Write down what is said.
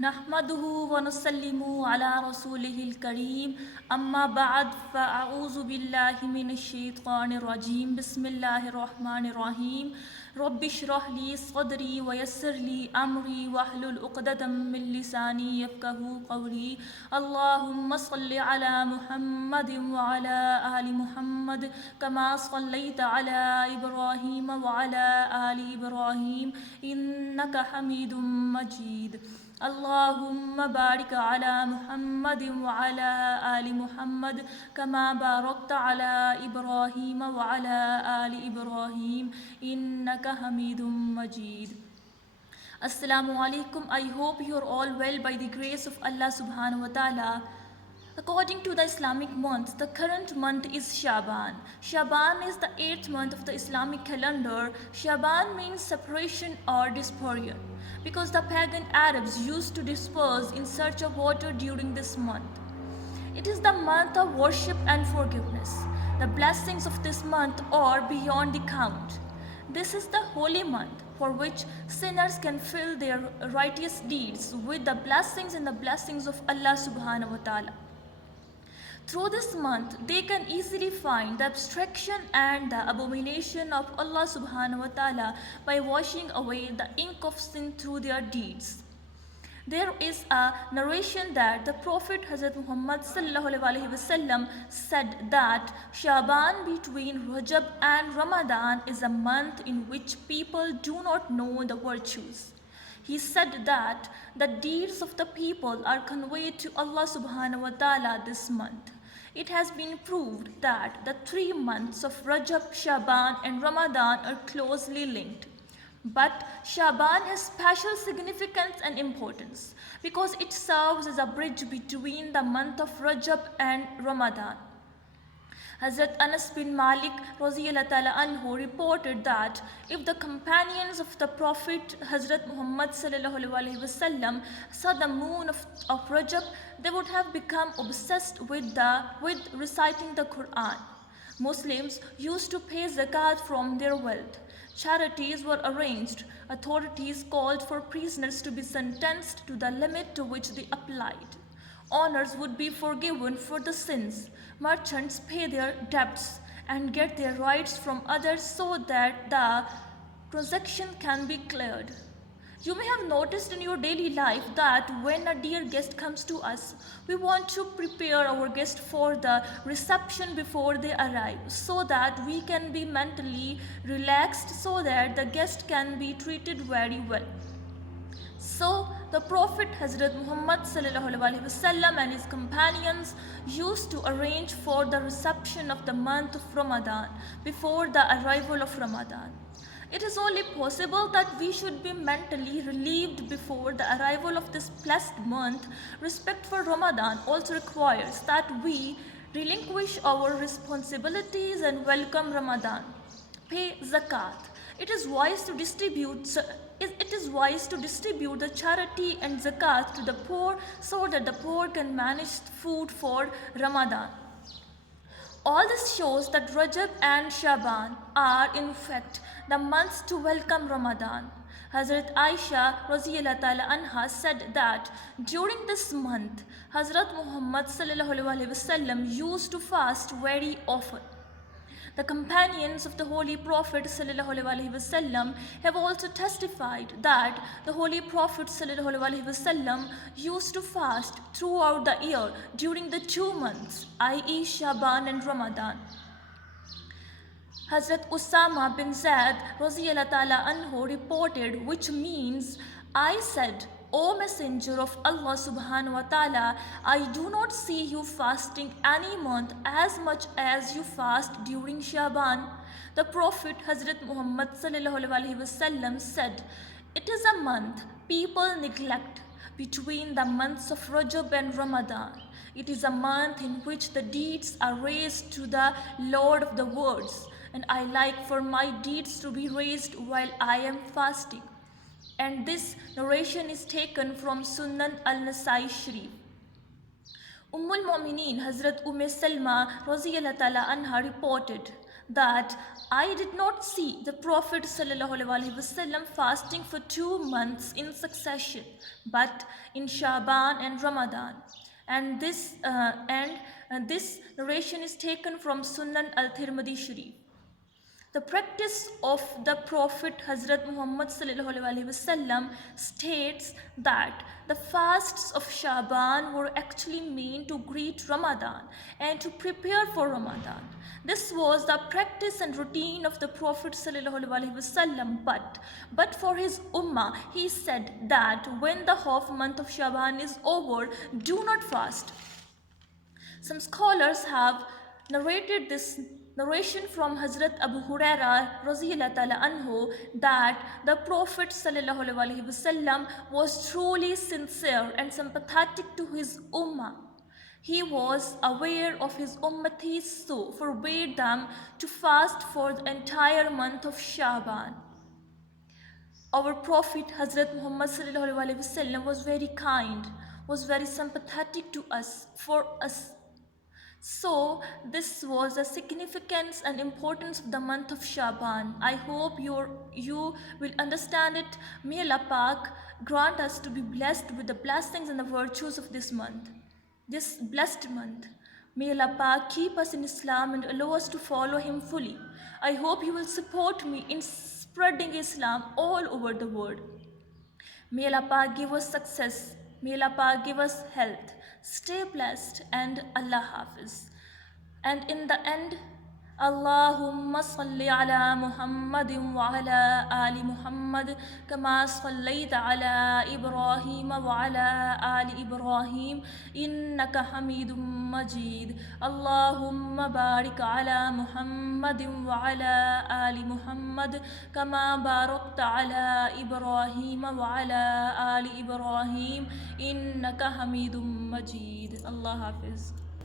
नहमदुहु व नुसल्लिमु अला रसूलिहिल करीम अम्मा बाद फ़अऊज़ु बिल्लाहि मिनश शैतानिर रजीम बिस्मिल्लाहिर रहमानिर रहीम रब्बि इश्रह ली सदरी व यस्सिर ली अमरी वहलुल उक़दतम मिन लिसानी यफ़क़हू क़ौली अल्लाहुम्मा सल्लि अला मुहम्मदिन व अला आलि मुहम्मद कमा सल्लैत अला इब्राहीम व अला आलि इब्राहीम इन्नका हमीदुम मजीद अल्लाहुम्मा बारिक अला मुहम्मदिन व अला आलि मुहम्मद कमा बारकत अला इब्राहीम व अला आलि इब्राहीम इन्नका हमीदुम मजीद. Assalamu alaikum. I hope you are all well by the grace of Allah subhanahu wa ta'ala. According to the Islamic months, the current month is Shaban. Shaban is the 8th month of the Islamic calendar. Shaban means separation or dispersion, because the pagan Arabs used to disperse in search of water during this month. It is the month of worship and forgiveness. The blessings of this month are beyond the count. This is the holy month for which sinners can fill their righteous deeds with the blessings and the blessings of Allah subhanahu wa ta'ala. Through this month, they can easily find the abstraction and the abomination of Allah subhanahu wa ta'ala by washing away the ink of sin through their deeds. There is a narration that the Prophet Hazrat Muhammad sallallahu alaihi wasallam said that Shaban between Rajab and Ramadan is a month in which people do not know the virtues. He said that the deeds of the people are conveyed to Allah subhanahu wa ta'ala this month. It has been proved that the 3 months of Rajab, Shaban and Ramadan are closely linked. But Shaban has special significance and importance because it serves as a bridge between the month of Rajab and Ramadan. Hazrat Anas bin Malik ta'ala anhu reported that if the companions of the Prophet Hazrat Muhammad sallallahu alaihi wasallam saw the moon of Rajab, they would have become obsessed with reciting the Quran. Muslims used to pay zakat from their wealth. Charities were arranged. Authorities called for prisoners to be sentenced to the limit to which they applied. Owners would be forgiven for the sins. Merchants pay their debts and get their rights from others so that the transaction can be cleared. You may have noticed in your daily life that when a dear guest comes to us, we want to prepare our guest for the reception before they arrive so that we can be mentally relaxed so that the guest can be treated very well. So the Prophet Hazrat Muhammad sallallahu alaihi wasallam and his companions used to arrange for the reception of the month of Ramadan before the arrival of Ramadan. It is only possible that we should be mentally relieved before the arrival of this blessed month. Respect for Ramadan also requires that we relinquish our responsibilities and welcome Ramadan. Pay zakat. It is wise to distribute the charity and zakat to the poor so that the poor can manage food for Ramadan. All this shows that Rajab and Shaban are in fact the months to welcome Ramadan. Hazrat Aisha ta'ala anha said that during this month, Hazrat Muhammad sallallahu alaihi wasallam used to fast very often. The companions of the Holy Prophet sallallahu alaihi wasallam have also testified that the Holy Prophet sallallahu alaihi wasallam used to fast throughout the year during the 2 months, i.e. Shaban and Ramadan. Hazrat Usama bin Zaid ta'ala anhu reported, which means, I said, O Messenger of Allah subhanahu wa ta'ala, I do not see you fasting any month as much as you fast during Shaban. The Prophet Hazrat Muhammad sallallahu alaihi wasallam said, it is a month people neglect between the months of Rajab and Ramadan. It is a month in which the deeds are raised to the Lord of the worlds, and I like for my deeds to be raised while I am fasting. And this narration is taken from Sunan al-Nasai Sharif. Ummul Mu'mineen Hazrat Salma ta'ala anha reported that I did not see the Prophet ﷺ fasting for 2 months in succession, but in Shaban and Ramadan. And this narration is taken from Sunan al-Tirmidhi Sharif. The practice of the Prophet Hazrat Muhammad ﷺ states that the fasts of Shaban were actually meant to greet Ramadan and to prepare for Ramadan. This was the practice and routine of the Prophet ﷺ, but for his ummah, he said that when the half month of Shaban is over, do not fast. Some scholars have narrated this narration from Hazrat Abu Huraira anhu that the Prophet ﷺ was truly sincere and sympathetic to his ummah. He was aware of his ummatis, so forbade them to fast for the entire month of Shaban. Our Prophet Hazrat Muhammad ﷺ was very kind, was very sympathetic to us, for us. So this was the significance and importance of the month of Shaban. I hope you will understand it. May Allah Pak grant us to be blessed with the blessings and the virtues of this month, this blessed month. May Allah Pak keep us in Islam and allow us to follow Him fully. I hope you will support me in spreading Islam all over the world. May Allah Pak give us success. May Allah Pak give us health. Stay blessed and Allah Hafiz. And in the end, Allahumma salli ala Muhammadin wa ala ali Muhammad kama sallaita ala Ibrahim wa ala ali Ibrahim innaka Hamidum Majid. Allahumma barik ala Muhammadin wa ala ali Muhammad kama barakta ala Ibrahim wa ala ali Ibrahim innaka Hamidum Majid. Allah Hafiz.